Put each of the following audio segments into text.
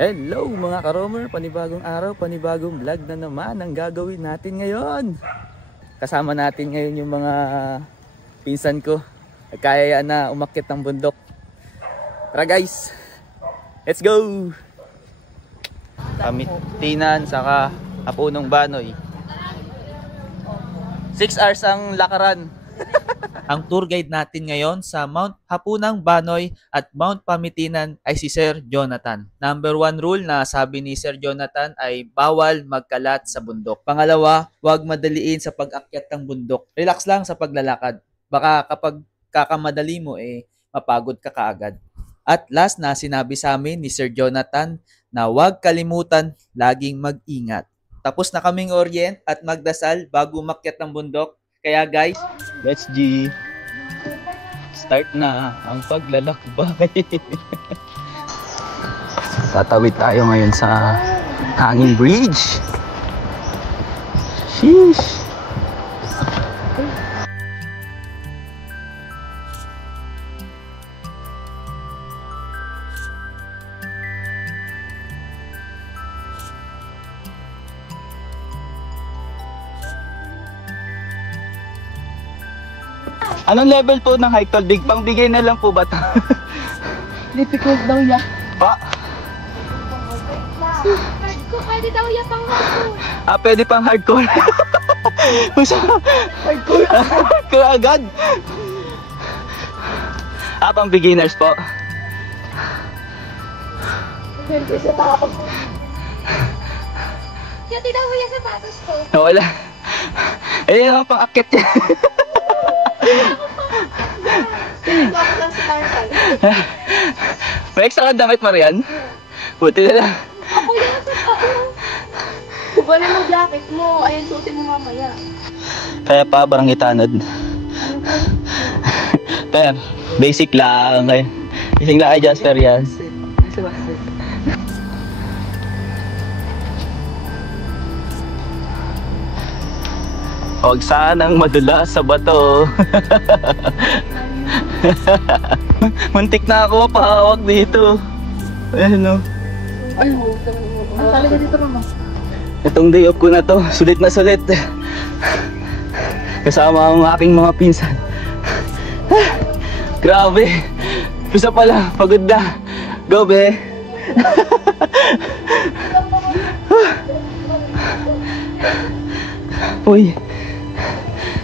Hello mga ka-roamer, panibagong araw, panibagong vlog na naman ang gagawin natin ngayon. Kasama natin ngayon yung mga pinsan ko. Kaya na umakyat ng bundok. Tara guys, let's go! Pamitinan saka Hapunong Banoy. 6 hours ang lakaran. Ang tour guide natin ngayon sa Mount Hapunang Banoy at Mount Pamitinan ay si Sir Jonathan. Number 1 rule na sabi ni Sir Jonathan ay bawal magkalat sa bundok. Pangalawa, huwag madaliin sa pag-akyat ng bundok. Relax lang sa paglalakad. Baka kapag kakamadali mo mapagod ka kaagad. At last na sinabi sa amin ni Sir Jonathan na huwag kalimutan laging mag-ingat. Tapos na kaming orient at magdasal bago umakyat ng bundok. Kaya guys, let's start na ang paglalakbay. Tatawid tayo ngayon sa Hanging Bridge. Sheesh! Anong level po ng hike tol? Pangbigay na lang po ba ito? Difficult daw ya. Pa? Pwede daw ya pang hardcore. Pwede pang hardcore. Hardcore. Hardcore agad. Pang beginners po. Pwede sa tao. Yung tinaw mo yung sapatos ko. Wala. Naman pang akit yan. Sinigwap lang sa tartal. May extra ka damit, Marian? Buti na lang. Ako yan sa tao. Kuba na mo jacket mo. Ayun, suotin mo mamaya. Kaya pa, barang itanod. Kaya, basic lang. Basic lang kay Jasper yan. Huwag sanang madulas sa bato. Muntik na ako mapahawak dito. Ayan o. Ay, huwag talaga mo. Ano talaga dito naman? Itong day off ko na to, sulit na sulit. Kasama ang aking mga pinsan. Grabe. Isa pa lang, pagod na. Go be. Uy.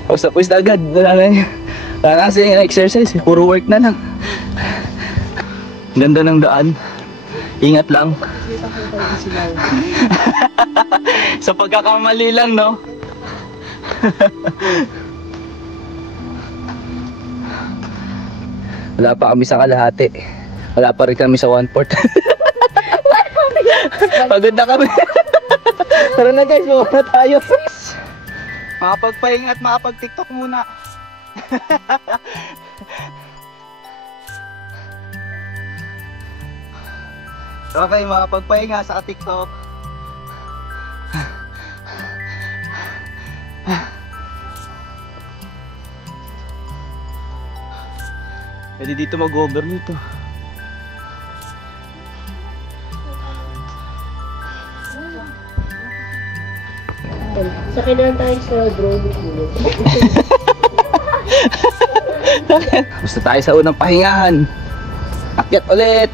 Pawis na agad. Wala na kasi yung exercise. Puro work na lang. Ganda ng daan. Ingat lang. Sa pagkakamali lang, no? Wala pa kami sa kalahati. Wala pa rin kami sa 1/4. Pagod na kami. Tara na guys, muna tayo. Makapagpahinga at makapag-tiktok muna. Okay, makapagpahinga sa tiktok. Pwede dito mag-overload to. Sakay na tayo sa drone dito. Basta tayo sa unang pahingahan. Akyat ulit.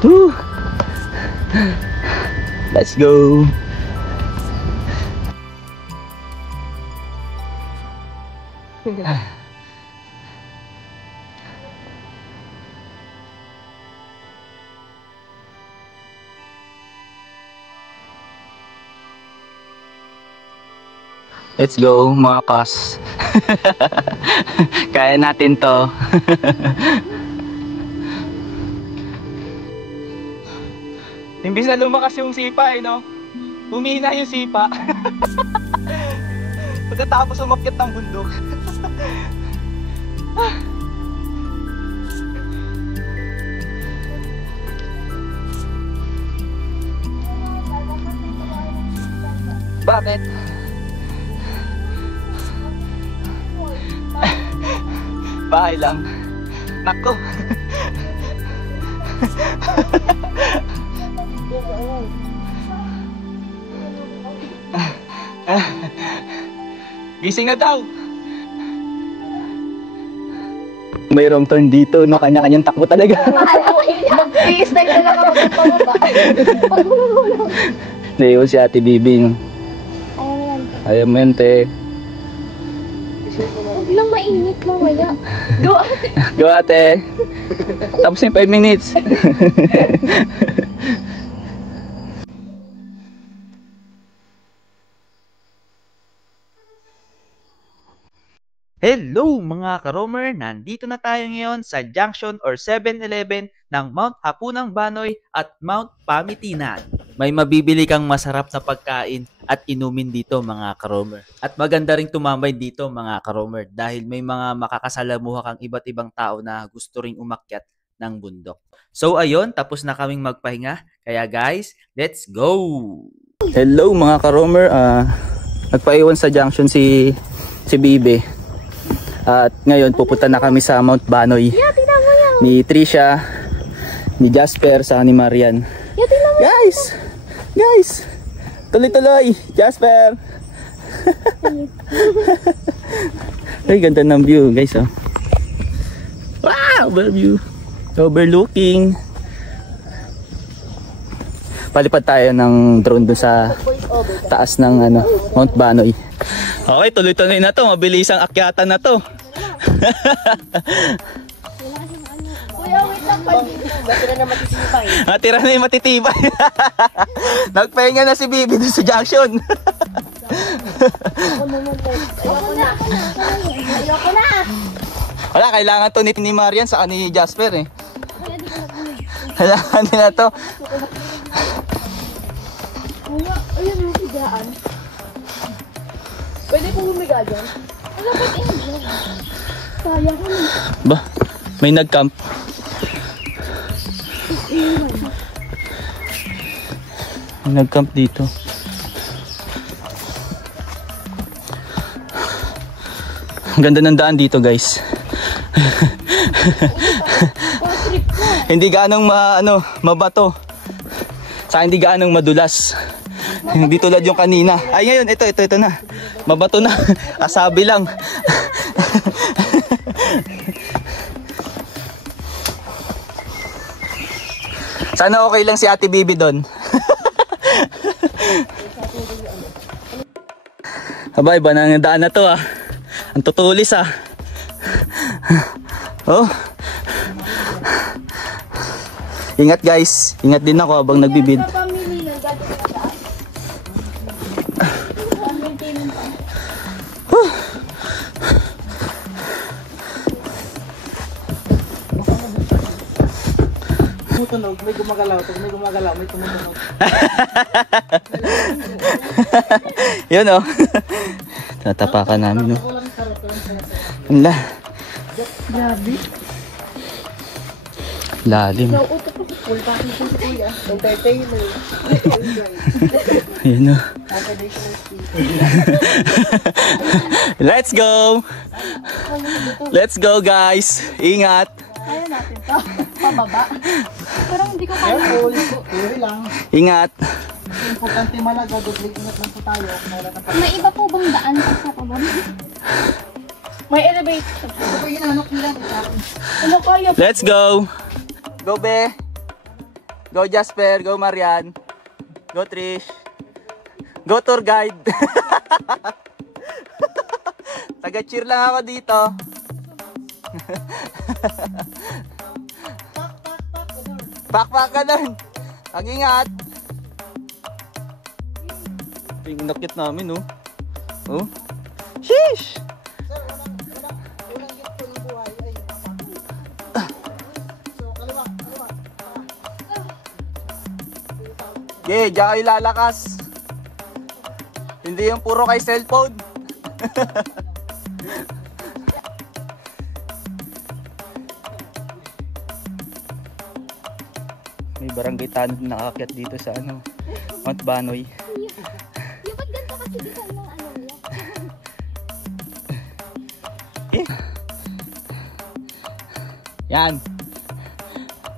Woo! Let's go. Let's go mga kas. Kaya natin to. Imbis na lumakas yung sipa no? Humina yung sipa. Pagkatapos umakyat ng bundok. Bakit? Bahay lang. Nako. Gising na daw. Mayroong turn dito, no? Kanya-kanyang takbo talaga. Mag-i-stay ka lang ako sa pababa. Naiwan si Ate Bibi, no? Ayaw mo yan, te. Huwag lang mainit mamaya. Go ate. Go, ate. Tapos yung 5 minutes. Hello mga karomer! Nandito na tayo ngayon sa junction or 7-Eleven ng Mount Hapunang Banoy at Mount Pamitinan. May mabibili kang masarap na pagkain at inumin dito mga karomer. At maganda ring tumambay dito mga karomer dahil may mga makakasalamuha kang iba't ibang tao na gusto ring umakyat ng bundok. So ayun, tapos na kaming magpahinga. Kaya guys, let's go! Hello mga karomer. Nagpaiwan sa junction si Bibi. At ngayon pupunta na kami sa Mount Banoy. Ni Trisha, ni Jasper, sa ni Marian. Guys! Tuloy-tuloy! Jasper! Ay, ganda ng view guys, oh. Wow! View! Overlooking. Palipad tayo ng drone dun sa taas ng Mount Banoy. Okay, tuloy-tuloy na to. Mabilis ang akyatan na to. Kuya, wait lang. Natira na matitibay. Natira na yung matitibay. Nagpahinga na si Bibi dun sa junction. Ayoko na. Wala, kailangan to ni Marian sa ni Jasper eh. Kailangan nila to. Ayun yung higaan. Pwede pong humiga dyan? Wala ba't hindi? Sayang ko. Ba, may nag-camp. May nag-camp dito. Ang ganda ng daan dito guys. Hindi gaanong mabato. Saka hindi gaanong madulas. Hindi tulad yung kanina. Ay ngayon, ito na. Mabato na. Asabi lang. Sana okay lang si Ate Bibi doon. Abay, ba na daan na to ah. Ang tutulis ah. Oh. Ingat guys. Ingat din ako habang nagbibid. Tumutunog, may gumagalaw, may tumutunog. Yun oh. Tatapakan namin oh. Wala. Grabe. Lalim. Nauutok ko sa pool. Bakit ko sa kuya? Entertainer. Yun oh. Let's go. Let's go guys. Ingat. Kaya natin to. Pababa. Parang hindi ko kaya. Puri lang. Ingat. Importante malaga, dublik ingat lang po tayo. May iba po bang daan pa sa pababa? May elevator. Ito po yung anak nila. Ano kaya? Let's go. Go Be. Go Jasper. Go Marian. Go Trish. Go tour guide. Taga-cheer lang ako dito. Pak ka nun. Mag-ingat. Ito yung nakit namin oh. Oh. Sheesh. Okay, diyan kayo lalakas. Hindi yung puro kay cellphone. May barangay tanod na nakaakyat dito sa Mount Banoy. Yung ba't ganito kasi dito ng nila? Yan.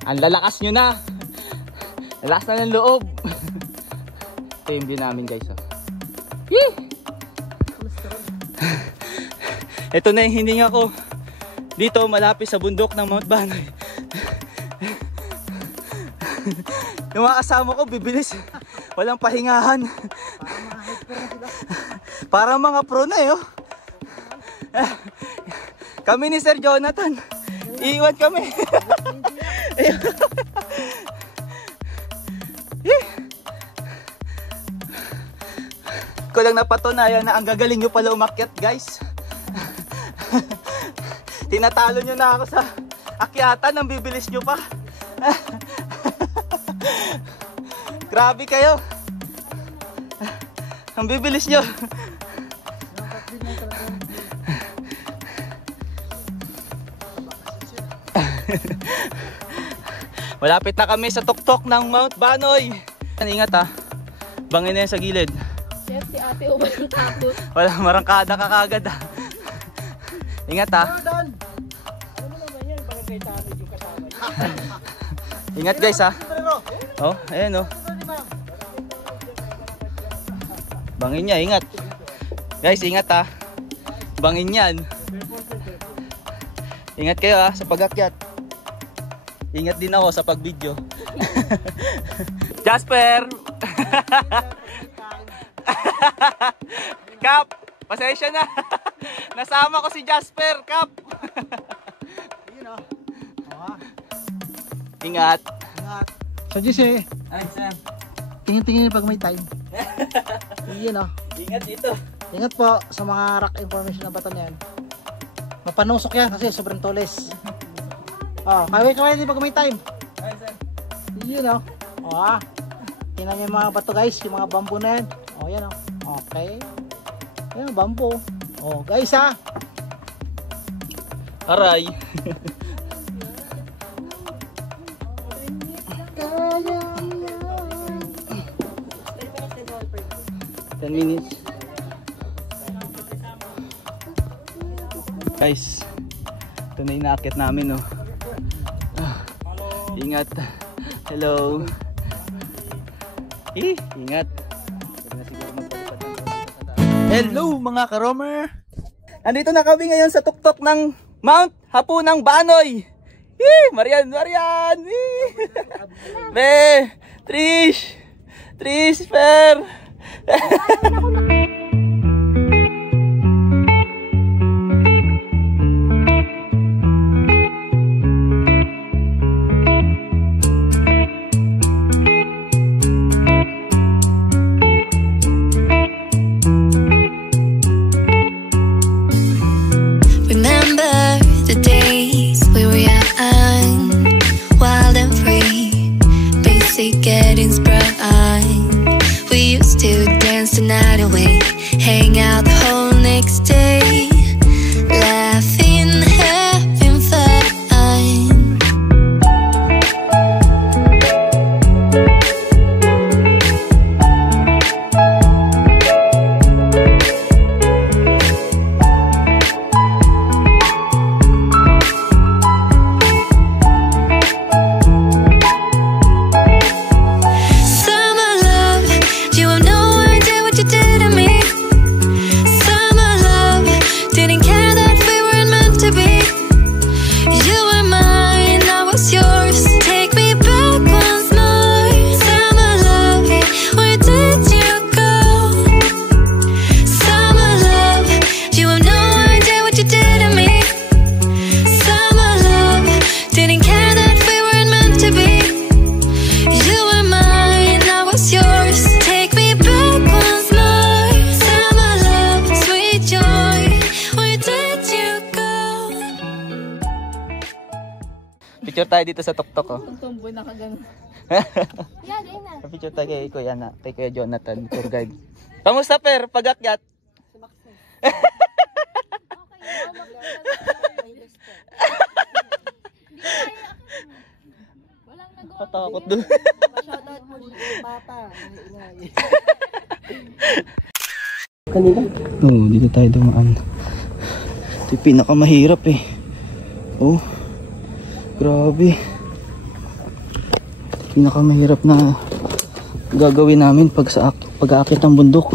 Ang lalakas nyo na. Lalakas na ng loob. Ito yung view namin guys. Oh. Ito na yung hininga ko. Dito malapit sa bundok ng Mount Banoy. Yung mga kasama ko bibilis. Walang pahingahan. Para mga pro na eh. Oh. Kami ni Sir Jonathan. Iiwan kami. Ko lang napatunayan na ang gagaling nyo pala umakyat, guys. Tinatalo nyo na ako sa akyatan, ang bibilis nyo pa. Grabe kayo. Ang bibilis nyo. Malapit na kami sa tuktok ng Mount Banoy. Ingat ha. Bangin na yan sa gilid. Chef, si ate o ba yung tapos? Wala, marangkada ka kagad ha. Ingat ha. Ingat guys ha. Oh, ayan oh. Bangin niya, ingat. Guys, ingat ha. Bangin yan. Ingat kayo ha sa pag-akyat. Ingat din ako sa pag-video. Jasper! Kap! Pasensya na. Nasama ko si Jasper, Kap. Ingat. So Jesse, Ay, Sam. tingin-tingin pag may time. Yun oh. Ingat dito. Ingat po sa mga rock information na bato niyan. Mapanusok yan kasi sobrang tulis. Oh, kaway-kaway din pag may time. Ay, Sam. Yun oh. Oh, tingnan niyo yung mga bato guys, yung mga bamboo na yan. Oh, yan oh. Okay. Yan, bamboo. Oh, guys ha. Aray. Kaya 10 minutes. Guys, ito na inaakit namin oh. Ingat. Hello. Ingat. Hello mga ka-romer. Andito na kami ngayon sa tuktok ng Mount Hapunang Banoy. Marian. Be, Trish, Per. Getting sprung. We used to dance the night away, hang out the whole next day, laughing, having fun. Picture tayo dito sa tuktok oh. Tumboy na kagano. Yeah, din na. Picture tayo kay Kuya na, kay Kuya Jonathan, tour guide. Kamusta Per, pag-akyat? Walang nagawa. Katakot dun. Shoutout mo Papa. kanina. Oo, dito tayo dumaan. Ito yung pinakamahirap eh. Oh, grabe. Pinakamahirap na gagawin namin pag-aakit ng bundok.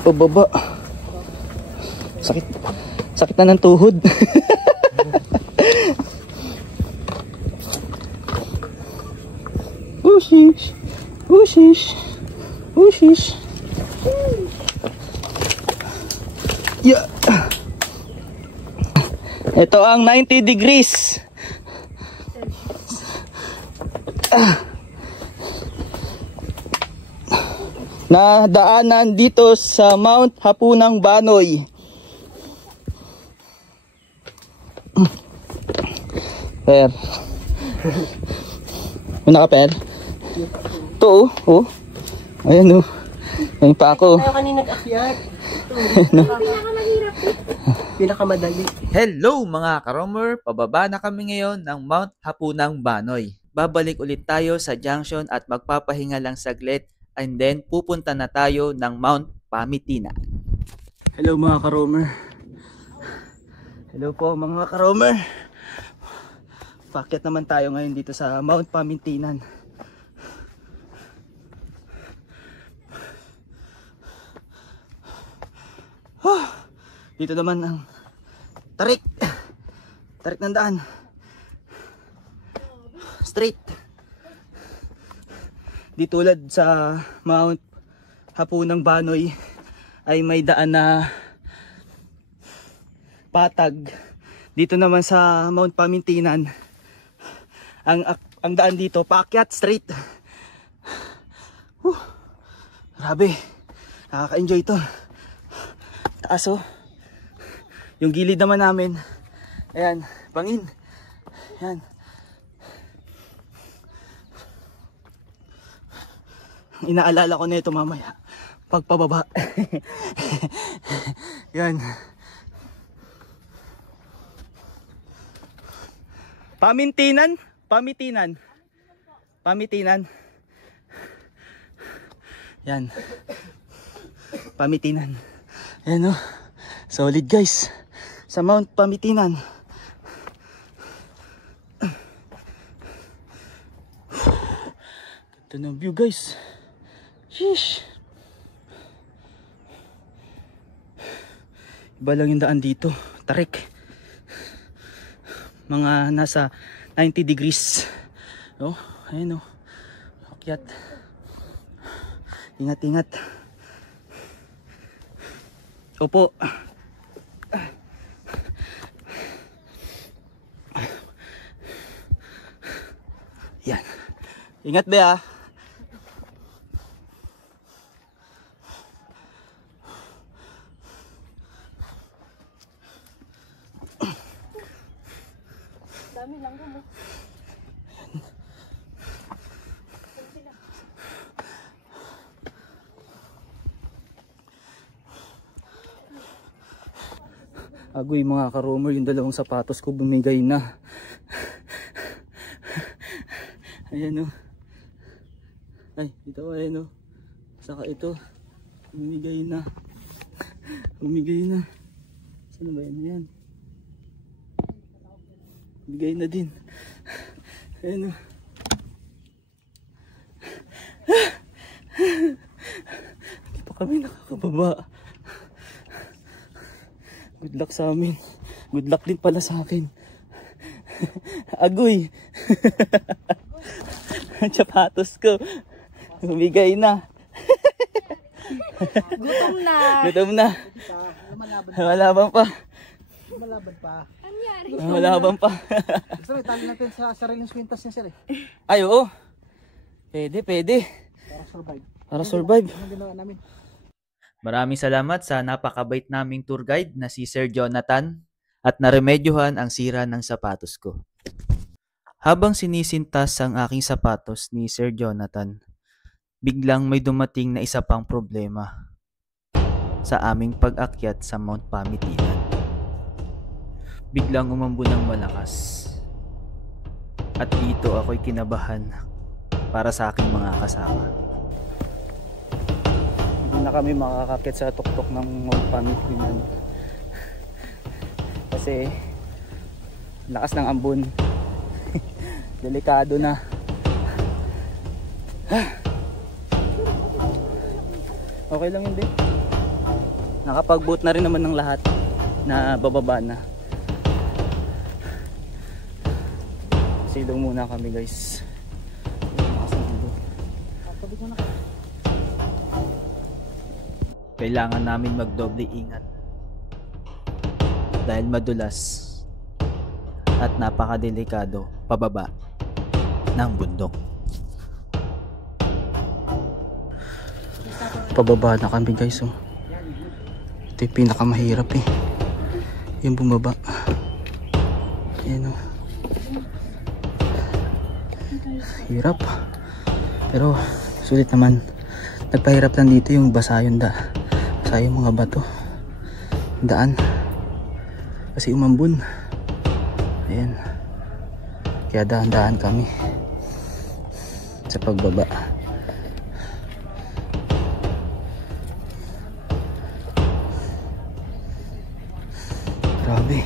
Pababa. Sakit. Sakit na ng tuhod. Ushish. Ushish. Ushish. Yeah. Ito ang 90 degrees. Na daanan dito sa Mount Hapunang Banoy. Per. May naka-per? Ito oh. Ayan oh. Ayan pa ako. Tayo kanina nag-akyat. Pinakamadali. Hello mga karomer! Pababa na kami ngayon ng Mount Hapunang Banoy. Babalik ulit tayo sa junction at magpapahinga lang saglit and then pupunta na tayo ng Mount Pamitina. Hello mga karomer. Hello po mga karomer. Paakyat naman tayo ngayon dito sa Mount Pamitinan. Dito naman ang tarik ng daan, straight. Di tulad sa Mount Hapunang Banoy ay may daan na patag. Dito naman sa Mount Pamitinan ang daan dito paakyat straight. Grabe, nakaka-enjoy to. Taas oh. Yung gilid naman namin, ayan, bangin. Ayan. Inaalala ko na ito mamaya pagpababa. Yan. Pamitinan. Yan. Pamitinan. Ayan oh. Solid guys. Sa Mount Pamitinan. Ganda ng view guys. Sheesh. Iba lang yung daan dito. Tarik. Mga nasa 90 degrees. Oh, ayun oh. Akyat. Ingat-ingat. Opo. Yan. Ingat be ah. Dami lang mo. Agoy mga karomer, yung dalawang sapatos ko bumigay na. Ayan o. Ay, ito ayan o. Saka ito. Bumigay na. Bumigay na. Saan ba yan? Ayan. Bumigay na din. Ayan o. Hindi pa kami nakakababa. Good luck sa amin. Good luck din pala sa akin. Agoy. Ang sapatos ko. Bumigay na. Gutom na. Gutom na. Malaban pa. Malaban pa. Malaban pa. Gusto rin, tali natin sa sariling swintas niya sir eh. Ay oo. Pwede, pwede. Para survive. Para survive. Ano ginawa namin? Maraming salamat sa napakabait naming tour guide na si Sir Jonathan at naremedyohan ang sira ng sapatos ko. Habang sinisintas ang aking sapatos ni Sir Jonathan, biglang may dumating na isa pang problema sa aming pag-akyat sa Mount Pamitinan. Biglang umambon ng malakas at dito ako'y kinabahan para sa aking mga kasama. Hindi na kami makakakit sa tuktok ng Mount Pamitinan kasi lakas ng ambon. Delikado na. Okay lang yun din. Nakapag-boat na rin naman ng lahat. na bababa na. Silong muna kami guys. Kailangan namin magdoble ingat dahil madulas at napakadelikado pababa ng bundok. Pababa na kami guys, oh. Ito yung pinakamahirap eh, yung bumaba. Ayan, oh. Hirap pero sulit naman. Nagpahirap lang dito yung basa yung mga bato, daan kasi umambun. Ayan, kaya dahan-dahan kami sa pagbaba. Grabe.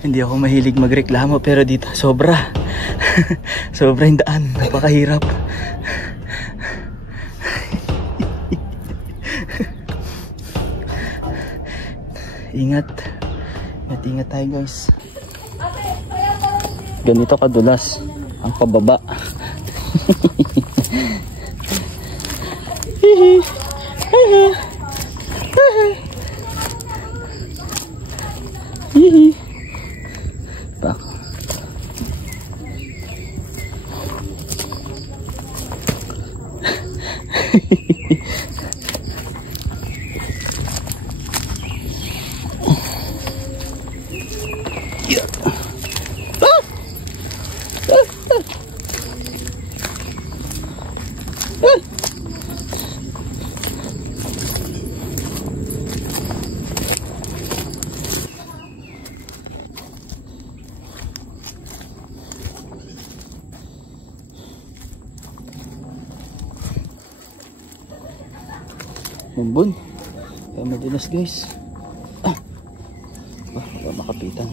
Hindi ako mahilig magreklamo pero dito sobra. Sobra yung daan, napakahirap. Ingat tayo guys. Ganito kadulas ang pababa. Pak. Mumbun. Kaya madulas guys. Baka makapitan.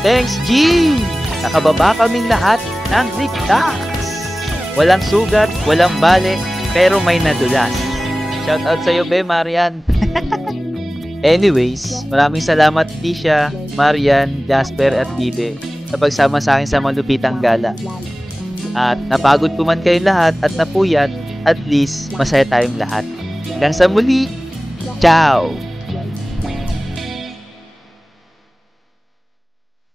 Thanks, G! Nakababa kaming lahat ng ligtas. Walang sugat, walang bale, pero may nadulas. Shoutout sa'yo, be, Marian. Anyways, maraming salamat, Tisha, Marian, Jasper, at Bibe sa pagsama sa akin sa malupitang gala. At napagod po man kayo lahat at napuyat, at least masaya tayong lahat. Hanggang sa muli, ciao!